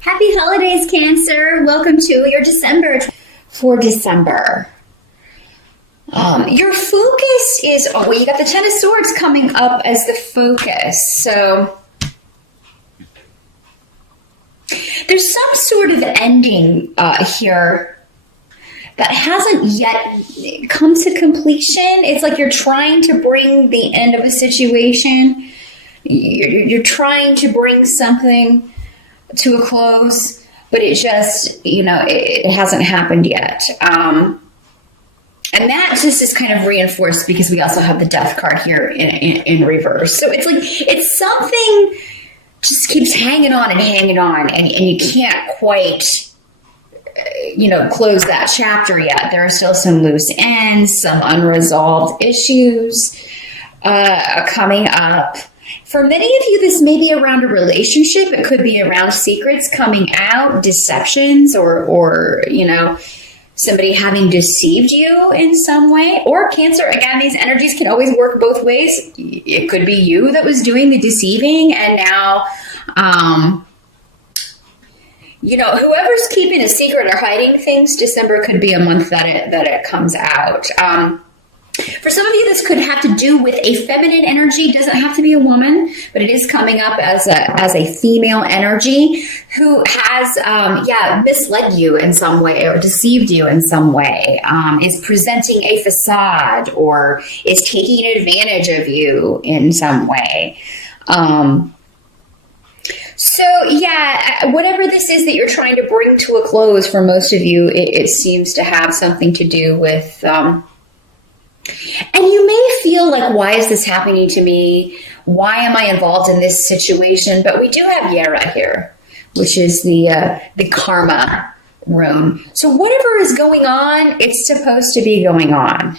Happy holidays, Cancer. Welcome to your December. For December, your focus is, you got the Ten of Swords coming up as the focus. So there's some sort of ending here that hasn't yet come to completion. It's like you're trying to bring the end of a situation. You're trying to bring something to a close, but it just, it hasn't happened yet. And that just is kind of reinforced because we also have the Death card here in reverse. So it's like, it's something just keeps hanging on, and you can't quite, close that chapter yet. There are still some loose ends, some unresolved issues coming up. For many of you, this may be around a relationship. It could be around secrets coming out, deceptions, or somebody having deceived you in some way. Or Cancer, again, these energies can always work both ways. It could be you that was doing the deceiving, and now, whoever's keeping a secret or hiding things, December could be a month that it comes out. For some of you, this could have to do with a feminine energy. It doesn't have to be a woman, but it is coming up as a female energy who has, misled you in some way or deceived you in some way, is presenting a facade or is taking advantage of you in some way. So, whatever this is that you're trying to bring to a close for most of you, it seems to have something to do with... and you may feel like, why is this happening to me? Why am I involved in this situation? But we do have Yara here, which is the karma room. So whatever is going on, it's supposed to be going on.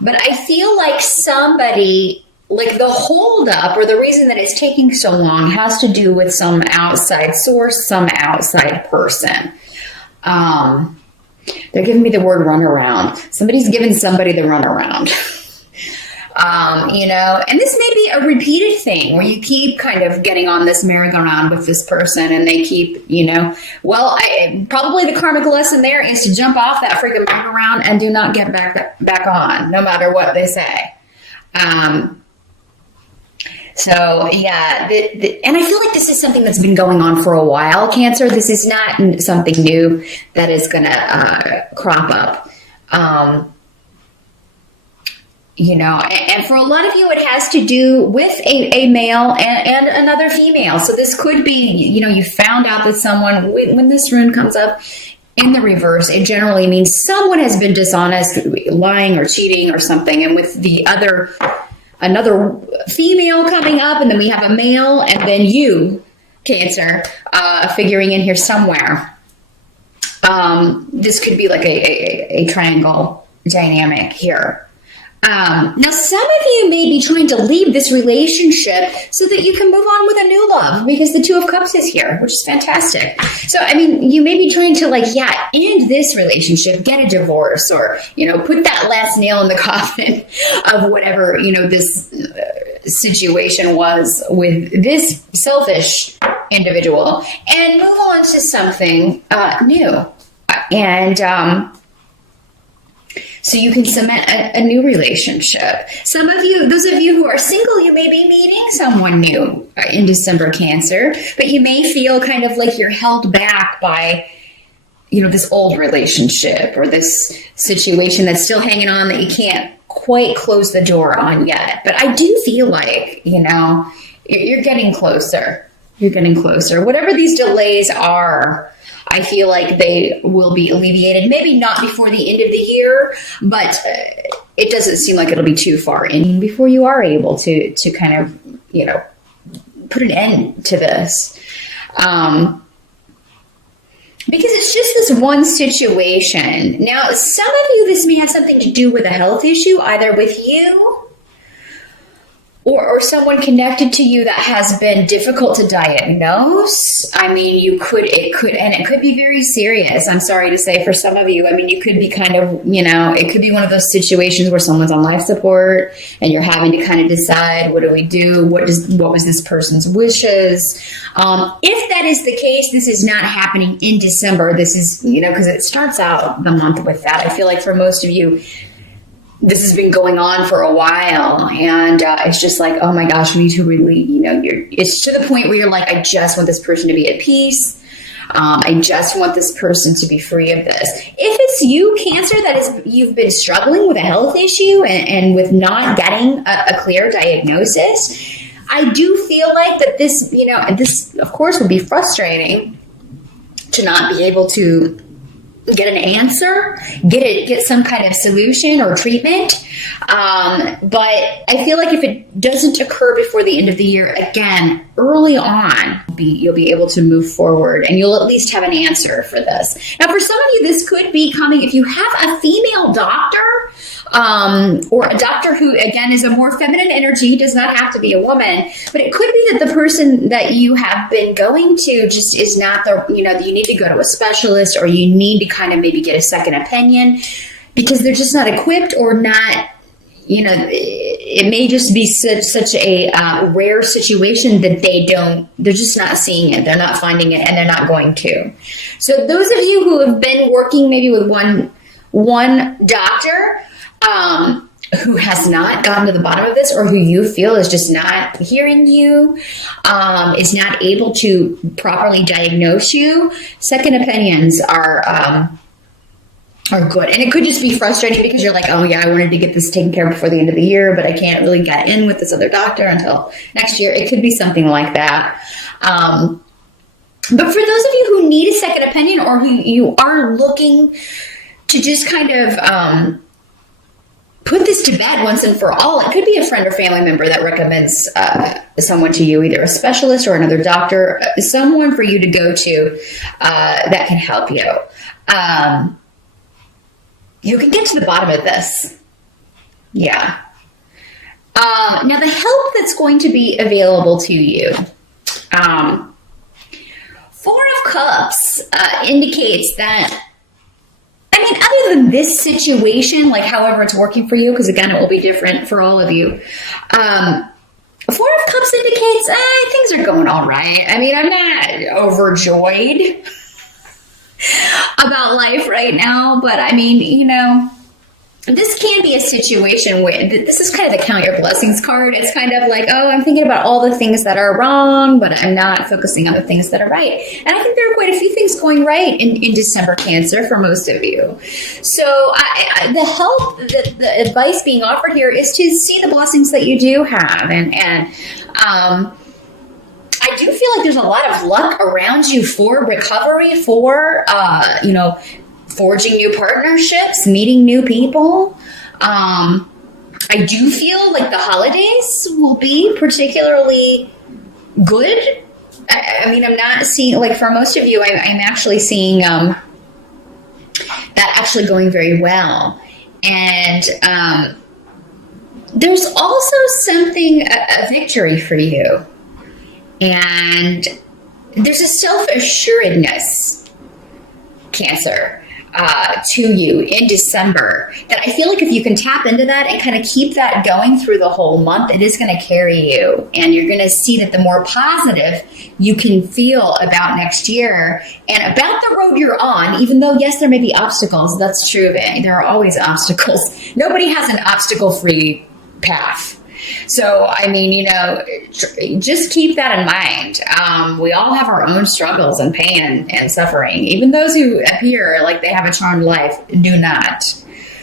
But I feel like somebody, like the holdup or the reason that it's taking so long has to do with some outside source, some outside person. They're giving me the word runaround. Somebody's giving somebody the runaround. And this may be a repeated thing where you keep kind of getting on this merry-go-round with this person and they keep, probably the karmic lesson there is to jump off that freaking merry-go-round and do not get back on, no matter what they say. And I feel like this is something that's been going on for a while, Cancer. This is not something new that is going to crop up. And for a lot of you, it has to do with a male and another female. So this could be, you found out that someone, when this rune comes up in the reverse, it generally means someone has been dishonest, lying or cheating or something. And with the another female coming up, and then we have a male, and then you, Cancer, figuring in here somewhere. This could be like a triangle dynamic here. Now, some of you may be trying to leave this relationship so that you can move on with a new love, because the Two of Cups is here, which is fantastic. So, you may be trying to end this relationship, get a divorce, or, put that last nail in the coffin of whatever, this situation was with this selfish individual and move on to something new. So you can cement a new relationship. Some of you, those of you who are single, you may be meeting someone new in December, Cancer, but you may feel kind of like you're held back by, this old relationship or this situation that's still hanging on that you can't quite close the door on yet. But I do feel like, you're getting closer. You're getting closer. Whatever these delays are, I feel like they will be alleviated. Maybe not before the end of the year, but it doesn't seem like it'll be too far in before you are able to kind of, put an end to this. Because it's just this one situation. Now, some of you, this may have something to do with a health issue, either with you or someone connected to you that has been difficult to diagnose. I mean, it could be very serious. I'm sorry to say for some of you. I mean, you could be kind of, it could be one of those situations where someone's on life support and you're having to kind of decide, what do we do? What was this person's wishes? If that is the case, this is not happening in December. This is, because it starts out the month with that. I feel like for most of you, this has been going on for a while, and it's just like, oh my gosh, we need to really, it's to the point where you're like, I just want this person to be at peace. I just want this person to be free of this. If it's you, Cancer, you've been struggling with a health issue and with not getting a clear diagnosis, I do feel like that this, this of course would be frustrating to not be able to get an answer, get some kind of solution or treatment. But I feel like if it doesn't occur before the end of the year, again, early on, you'll be able to move forward and you'll at least have an answer for this. Now, for some of you, this could be coming if you have a female doctor, or a doctor who, again, is a more feminine energy, does not have to be a woman, but it could be that the person that you have been going to just is not you need to go to a specialist, or you need to kind of maybe get a second opinion because they're just not equipped or not, it may just be such a rare situation that they're just not seeing it. They're not finding it, and they're not going to. So those of you who have been working maybe with one doctor, who has not gotten to the bottom of this, or who you feel is just not hearing you, is not able to properly diagnose you, second opinions are good. And it could just be frustrating because you're like, oh yeah, I wanted to get this taken care of before the end of the year, but I can't really get in with this other doctor until next year. It could be something like that. But for those of you who need a second opinion, or who you are looking to just kind of put this to bed once and for all, it could be a friend or family member that recommends someone to you, either a specialist or another doctor, someone for you to go to that can help you. You can get to the bottom of this. Yeah. Now, the help that's going to be available to you. Four of Cups indicates that, other than this situation, like however it's working for you, because again, it will be different for all of you. Four of Cups indicates things are going all right. I'm not overjoyed about life right now, but this can be a situation where this is kind of the Count Your Blessings card. It's kind of like, oh, I'm thinking about all the things that are wrong, but I'm not focusing on the things that are right. And I think there are quite a few things going right in December, Cancer, for most of you. So the help, the advice being offered here is to see the blessings that you do have. And I do feel like there's a lot of luck around you for recovery, for, forging new partnerships, meeting new people. I do feel like the holidays will be particularly good. I'm not seeing, like for most of you, I'm actually seeing that actually going very well. And there's also something, a victory for you. And there's a self-assuredness, Cancer, to you in December that I feel like if you can tap into that and kind of keep that going through the whole month, it is going to carry you. And you're going to see that the more positive you can feel about next year and about the road you're on, even though, yes, there may be obstacles. That's true of it. There are always obstacles. Nobody has an obstacle-free path. So, just keep that in mind. We all have our own struggles and pain and suffering. Even those who appear like they have a charmed life do not.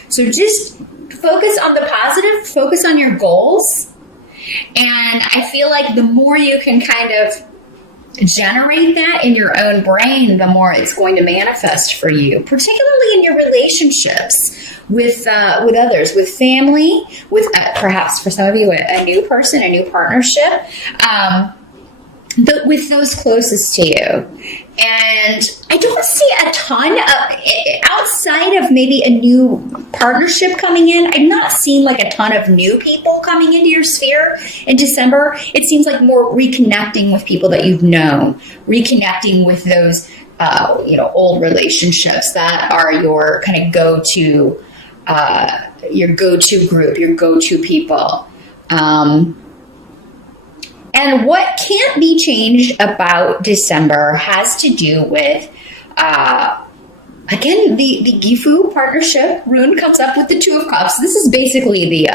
So just focus on the positive, focus on your goals. And I feel like the more you can kind of generate that in your own brain, the more it's going to manifest for you, particularly in your relationships with others, with family, with perhaps for some of you a new person, a new partnership, but with those closest to you. And I don't see a ton of, outside of maybe a new partnership coming in. I'm not seeing like a ton of new people coming into your sphere in December. It seems like more reconnecting with people that you've known, reconnecting with those, old relationships that are your kind of go-to group, your go-to people. And what can't be changed about December has to do with, again, the Gifu partnership rune comes up with the Two of Cups. This is basically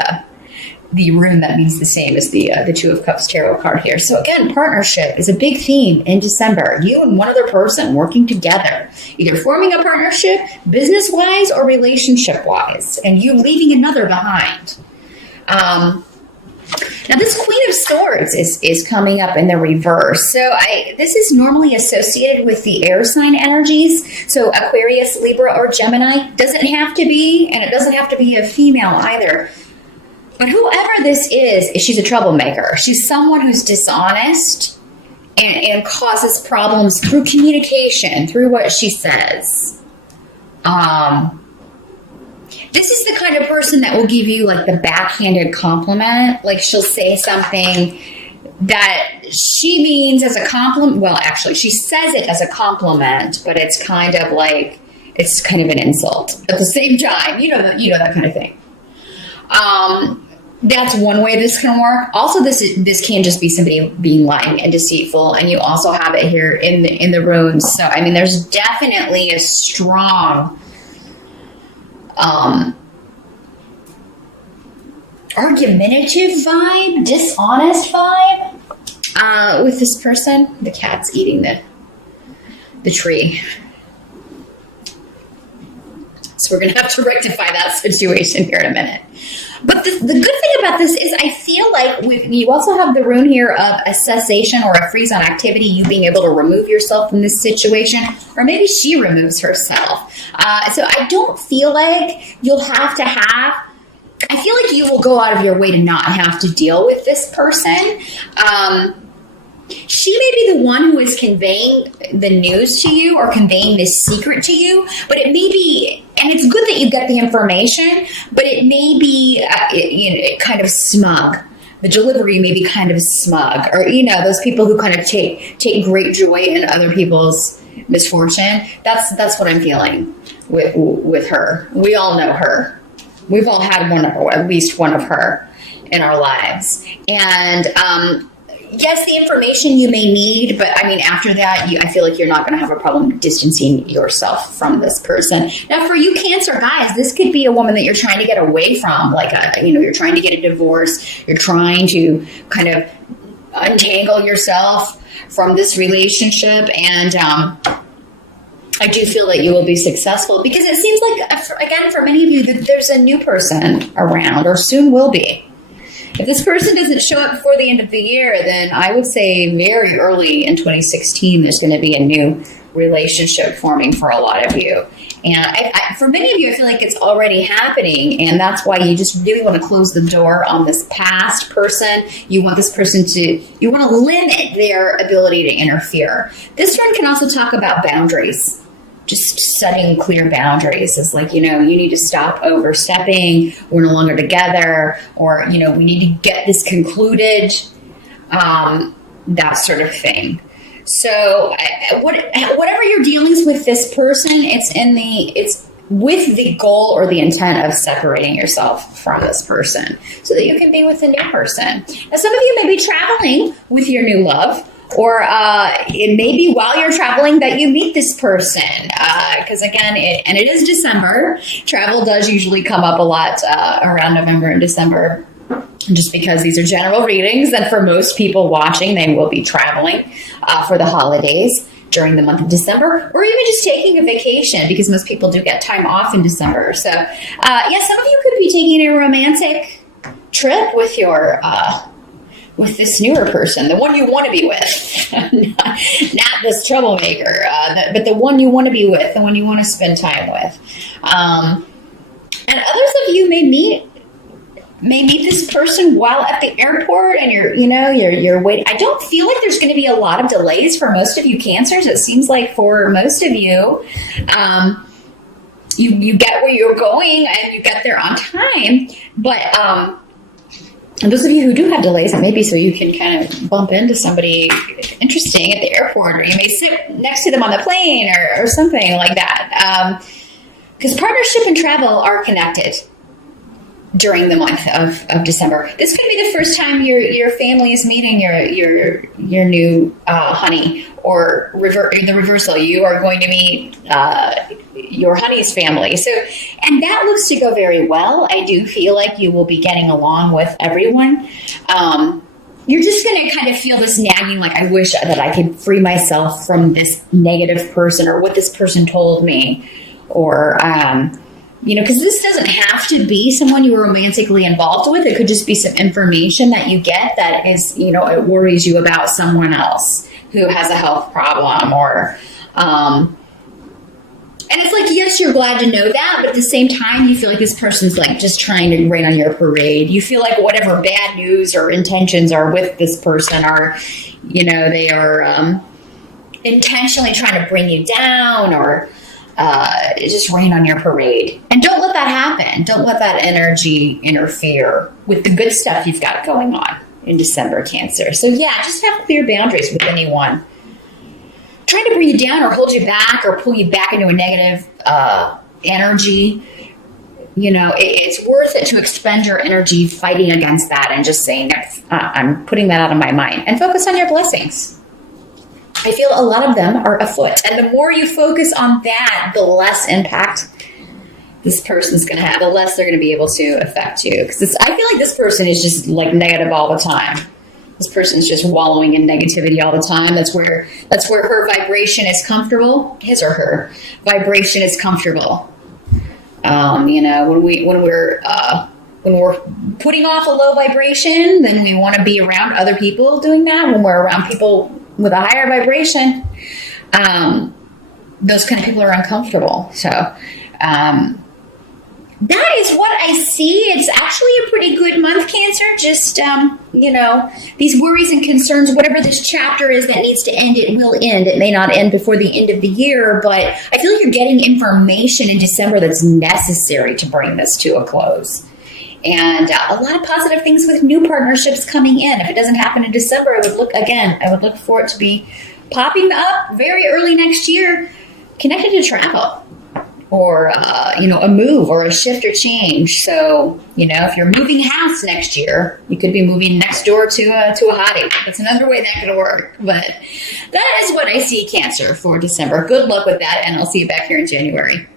the rune that means the same as the Two of Cups tarot card here. So again, partnership is a big theme in December. You and one other person working together, either forming a partnership business-wise or relationship-wise, and you leaving another behind. Now, this Queen of Swords is coming up in the reverse. So this is normally associated with the air sign energies. So Aquarius, Libra, or Gemini. Doesn't have to be, and it doesn't have to be a female either. But whoever this is, she's a troublemaker. She's someone who's dishonest and causes problems through communication, through what she says. This is the kind of person that will give you like the backhanded compliment. Like she'll say something that she means as a compliment. Well, actually, she says it as a compliment, but it's kind of like, it's kind of an insult at the same time. You know that kind of thing. That's one way this can work. Also, this can just be somebody being lying and deceitful, and you also have it here in the runes. So, I mean, there's definitely a strong argumentative vibe, dishonest vibe with this person. The cat's eating the tree. So we're going to have to rectify that situation here in a minute. But the good thing about this is I feel like you also have the rune here of a cessation or a freeze on activity, you being able to remove yourself from this situation, or maybe she removes herself. So I don't feel like you'll have to I feel like you will go out of your way to not have to deal with this person. She may be the one who is conveying the news to you or conveying this secret to you, but it may be, and it's good that you get the information, but it may be kind of smug. The delivery may be kind of smug, or those people who kind of take great joy in other people's misfortune. That's what I'm feeling with her. We all know her. We've all had at least one of her in our lives, and yes, the information you may need, but I mean, after that, I feel like you're not going to have a problem distancing yourself from this person. Now, for you Cancer guys, this could be a woman that you're trying to get away from, like you're trying to get a divorce. You're trying to kind of untangle yourself from this relationship, and I do feel that you will be successful because it seems like, again, for many of you, that there's a new person around, or soon will be. If this person doesn't show up before the end of the year, then I would say very early in 2016, there's going to be a new relationship forming for a lot of you. And for many of you, I feel like it's already happening. And that's why you just really want to close the door on this past person. You want this person you want to limit their ability to interfere. This one can also talk about boundaries. Just setting clear boundaries is like, you need to stop overstepping. We're no longer together, or, we need to get this concluded, that sort of thing. So whatever your dealings with this person, it's with the goal or the intent of separating yourself from this person so that you can be with the new person. Now, some of you may be traveling with your new love, or it may be while you're traveling that you meet this person. Because again, it is December. Travel does usually come up a lot around November and December, just because these are general readings. And for most people watching, they will be traveling for the holidays during the month of December, or even just taking a vacation, because most people do get time off in December. So some of you could be taking a romantic trip with your with this newer person, the one you want to be with, not this troublemaker, but the one you want to be with, the one you want to spend time with. And others of you may meet this person while at the airport, and you're waiting. I don't feel like there's going to be a lot of delays for most of you Cancers. It seems like for most of you, you get where you're going and you get there on time. But and those of you who do have delays, it may be so you can kind of bump into somebody interesting at the airport, or you may sit next to them on the plane, or something like that. Because partnership and travel are connected during the month of December. This could be the first time your family is meeting your new honey, or the reversal. You are going to meet your honey's family. So, and that looks to go very well. I do feel like you will be getting along with everyone. You're just going to kind of feel this nagging, like, I wish that I could free myself from this negative person, or what this person told me, or because this doesn't have to be someone you were romantically involved with. It could just be some information that you get that is, it worries you about someone else who has a health problem, or, and it's like, yes, you're glad to know that, but at the same time, you feel like this person's like just trying to rain on your parade. You feel like whatever bad news or intentions are with this person are, they are intentionally trying to bring you down, or just rain on your parade. And don't let that happen. Don't let that energy interfere with the good stuff you've got going on in December, Cancer. So yeah, just have clear boundaries with anyone trying to bring you down or hold you back or pull you back into a negative energy. It's worth it to expend your energy fighting against that and just saying, I'm putting that out of my mind, and focus on your blessings. I feel a lot of them are afoot. And the more you focus on that, the less impact this person's going to have, the less they're going to be able to affect you. Because I feel like this person is just like negative all the time. This person's just wallowing in negativity all the time. That's where her vibration is comfortable. His or her vibration is comfortable. When we're putting off a low vibration, then we want to be around other people doing that. When we're around people with a higher vibration, those kind of people are uncomfortable. So that is what I see. It's actually a pretty good month, Cancer. Just, these worries and concerns, whatever this chapter is that needs to end, it will end. It may not end before the end of the year, but I feel like you're getting information in December that's necessary to bring this to a close. And a lot of positive things with new partnerships coming in. If it doesn't happen in December, I would look for it to be popping up very early next year, connected to travel, or, a move or a shift or change. So, if you're moving house next year, you could be moving next door to a hottie. That's another way that could work. But that is what I see, Cancer, for December. Good luck with that, and I'll see you back here in January.